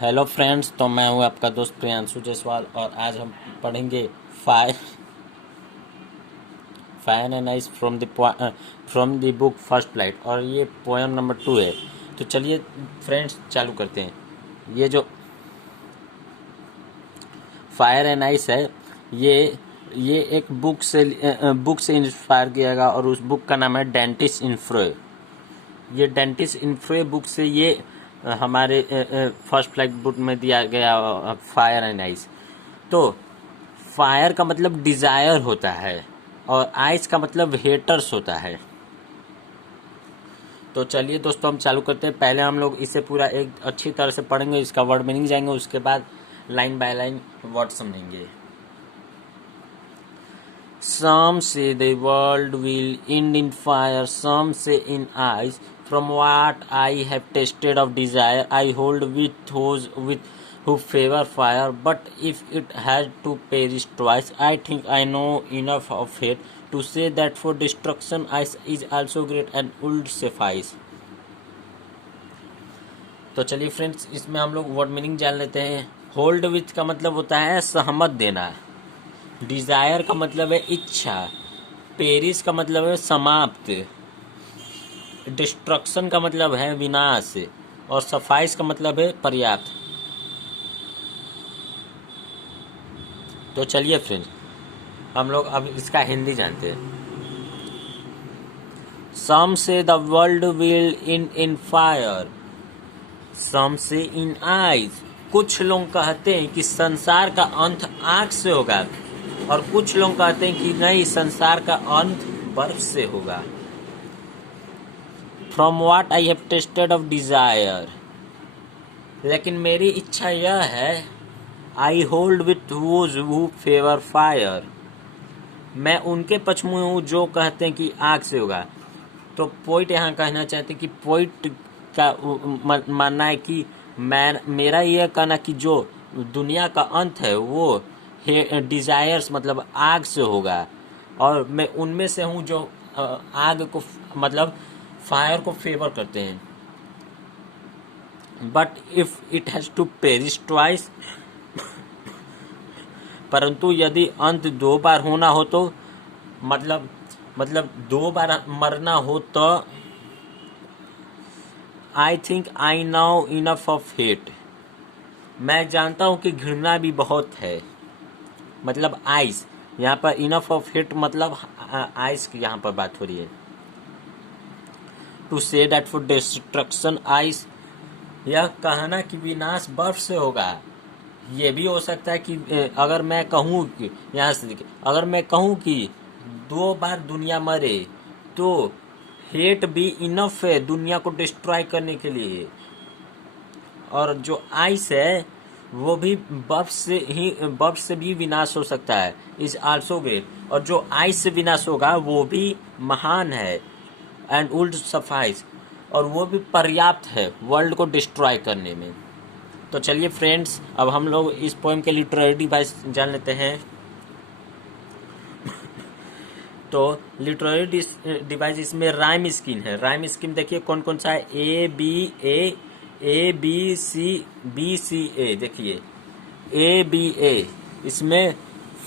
Hello friends, तो मैं हूं आपका दोस्त प्रियांशु जायसवाल और आज हम पढ़ेंगे fire fire and ice from the book first light और ये पोएम नंबर 2 है। तो चलिए फ्रेंड्स चालू करते हैं। ये जो फायर एंड आइस है ये एक बुक से इंस्पायर किया गया और उस बुक का नाम है डेंटिस्ट इन्फ्रे। ये डेंटिस्ट इन्फ्रे बुक से ये हमारे फर्स्ट फ्लैग बुक में दिया गया फायर एंड आइस। तो फायर का मतलब डिजायर होता है और आइस का मतलब हेटर्स होता है। तो चलिए दोस्तों हम चालू करते हैं। पहले हम लोग इसे पूरा एक अच्छी तरह से पढ़ेंगे, इसका वर्ड मीनिंग जाएंगे, उसके बाद लाइन बाय लाइन वर्ड समझेंगे। Some say the world will end in fire, some say in ice. From what I have tasted of desire, I hold with those who favor fire. But if it has to perish twice, I think I know enough of it to say that for destruction ice is also great and would suffice. तो चलिए friends, इसमें हम लोग word meaning जान लेते हैं। Hold with का मतलब होता है सहमत देना। डिजायर का मतलब है इच्छा। पेरिस का मतलब है समाप्त। डिस्ट्रक्शन का मतलब है विनाश और सफाइस का मतलब है पर्याप्त। तो चलिए फ्रेंड्स हम लोग अब इसका हिंदी जानते हैं। Some say the world will in fire, some say in eyes. कुछ लोग कहते हैं कि संसार का अंत आग से होगा और कुछ लोग कहते हैं कि नहीं, संसार का अंत बर्फ से होगा। From what I have tested of desire, लेकिन मेरी इच्छा यह है। I hold with who favour fire, मैं उनके पक्ष में हूँ जो कहते हैं कि आग से होगा। तो पोइट यहाँ कहना चाहते हैं कि पोइट का मानना है कि मेरा यह कहना कि जो दुनिया का अंत है वो डिजायर्स मतलब आग से होगा और मैं उनमें से हूँ जो आग को मतलब फायर को फेवर करते हैं। But if it has to perish twice, परंतु यदि अंत 2 बार होना हो तो मतलब 2 बार मरना हो तो I think I now enough of hate, मैं जानता हूँ कि घृणा भी बहुत है। मतलब आइस, यहाँ पर इनफ ऑफ हिट मतलब आइस की यहाँ पर बात हो रही है। To say that for destruction ice, यह कहना कि विनाश बर्फ से होगा। ये भी हो सकता है कि अगर मैं कहूँ कि यहाँ से देखिए, अगर मैं कहूँ कि 2 बार दुनिया मरे तो हेट भी इनफ है दुनिया को डिस्ट्रॉय करने के लिए। और जो आइस है वो भी बर्फ से भी विनाश हो सकता है, इज आल्सो ग्रेट। और जो आइस से विनाश होगा वो भी महान है एंड वुड सफाइस, और वो भी पर्याप्त है वर्ल्ड को डिस्ट्रॉय करने में। तो चलिए फ्रेंड्स अब हम लोग इस पोएम के लिटरेरी डिवाइस जान लेते हैं। तो लिटरेरी डिवाइस इसमें राइम स्कीम है। राइम स्कीम देखिए कौन कौन सा है। ए बी सी ए, देखिए ए बी ए। इसमें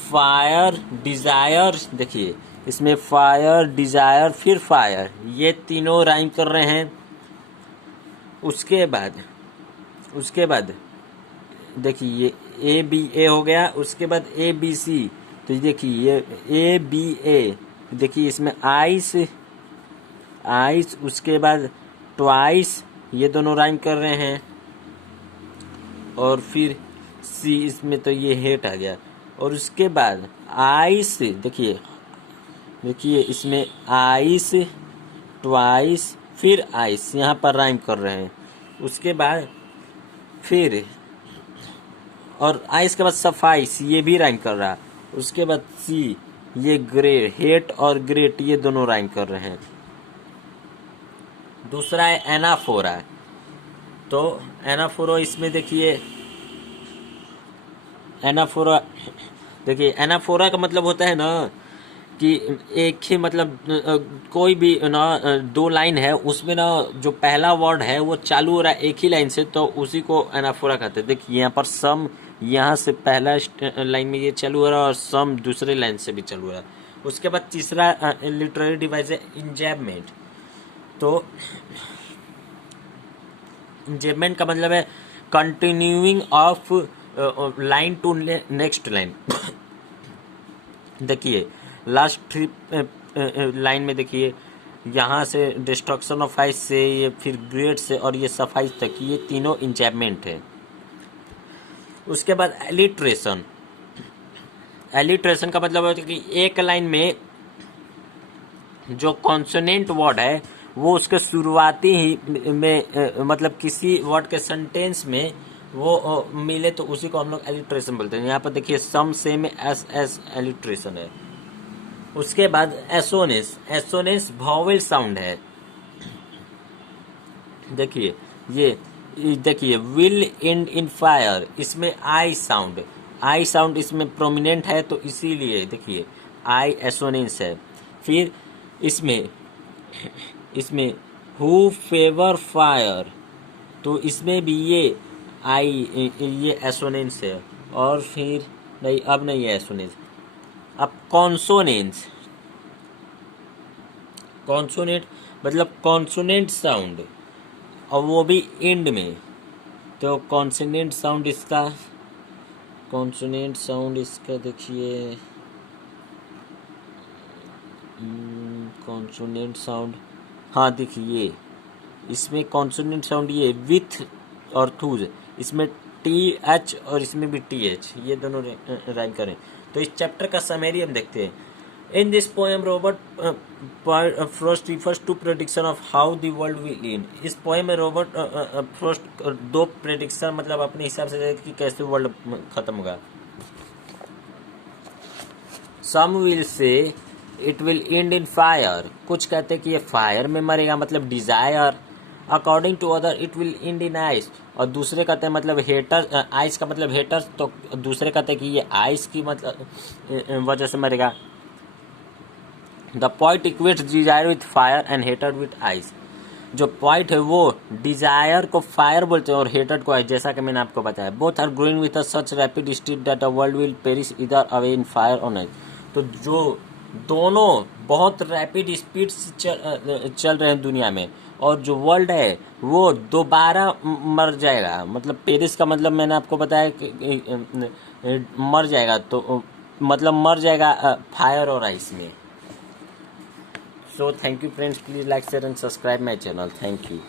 फायर डिजायर, देखिए इसमें फायर डिजायर फिर फायर, ये तीनों राइम कर रहे हैं। उसके बाद देखिए ये ए बी ए हो गया। उसके बाद ए बी सी, तो देखिए ये ए बी ए, देखिए इसमें आइस, उसके बाद ट्वाइस, ये दोनों राइम कर रहे हैं। और फिर सी, इसमें तो ये हेट आ गया। और उसके बाद आइस, देखिए इसमें आइस ट्वाइस फिर आइस, यहाँ पर राइम कर रहे हैं। उसके बाद फिर और आइस के बाद सफाइस, ये भी राइम कर रहा है। उसके बाद सी, ये ग्रेट, हेट और ग्रेट ये दोनों राइम कर रहे हैं। दूसरा है एनाफोरा। तो एनाफोरा, इसमें देखिए एनाफोरा, देखिए एनाफोरा का मतलब होता है ना कि एक ही मतलब कोई भी ना दो लाइन है उसमें ना जो पहला वर्ड है वो चालू हो रहा है एक ही लाइन से, तो उसी को एनाफोरा कहते हैं। देखिए यहाँ पर सम, यहाँ से पहला लाइन में ये चालू हो रहा है और सम दूसरे लाइन से भी चालू हो रहा है। उसके बाद तीसरा लिटरेरी डिवाइस है इंजैबमेंट। तो इंजैबमेंट का मतलब है continuing of line to next line. देखिए लास्ट 3 लाइन में देखिए यहाँ से डिस्ट्रक्शन ऑफ आइस से ये फिर ग्रेड से और ये सफाई तक, ये तीनों इंजैबमेंट है। उसके बाद एलिट्रेशन। एलिट्रेशन का मतलब होता है कि एक लाइन में जो कॉन्सोनेंट वर्ड है वो उसके शुरुआती ही में मतलब किसी वर्ड के सेंटेंस में वो मिले तो उसी को हम लोग एलिट्रेशन बोलते हैं। यहाँ पर देखिए सम से में एस एस एलिट्रेशन है। उसके बाद एसोनेस। एसोनेस वॉवेल साउंड है। देखिए ये देखिए विल एंड इन फायर, इसमें आई साउंड, आई साउंड इसमें प्रोमिनेंट है तो इसीलिए देखिए आई एसोनेंस है। फिर इसमें हु फेवर फायर, तो इसमें भी ये आई ये एसोनेंस है। और फिर नहीं, अब नहीं है एसोनेंस, अब कॉन्सोनेंस। कॉन्सोनेंट मतलब कॉन्सोनेंट साउंड और वो भी एंड में। तो कॉन्सोनेंट साउंड इसका, कॉन्सोनेंट साउंड इसका देखिए कॉन्सोनेंट साउंड, हाँ देखिए इसमें कॉन्सोनेंट साउंड ये विथ और थूज, इसमें टी एच और इसमें भी टी एच, ये दोनों राइम करें। तो इस चैप्टर का समरी हम देखते हैं। In this poem Robert Frost refers to prediction of how the world will end. इस पोएम में रॉबर्ट फ्रॉस्ट 2 प्रेडिक्शन मतलब अपने हिसाब से कि कैसे वर्ल्ड खत्म होगा। Some will say it will end in fire, कुछ कहते हैं कि ये फायर में मरेगा मतलब desire. According to other it will end in ice, और दूसरे कहते हैं मतलब हेटर, आइस का मतलब हेटर्स, तो दूसरे कहते हैं कि ये आइस की मतलब वजह से मरेगा। The point equates desire with fire and hater with ice. जो पॉइंट है वो डिजायर को फायर बोलते हैं और हेटर को आइस, जैसा कि मैंने आपको बताया। Both are growing with such rapid speed that a world will perish either away in fire और आइस। तो जो दोनों बहुत रैपिड स्पीड से चल रहे हैं दुनिया में, और जो वर्ल्ड है वो दोबारा मर जाएगा। मतलब पेरिस का मतलब मैंने आपको बताया कि मर जाएगा, तो मतलब मर जाएगा फायर और आइस में। So thank you friends, please like, share and subscribe my channel. Thank you.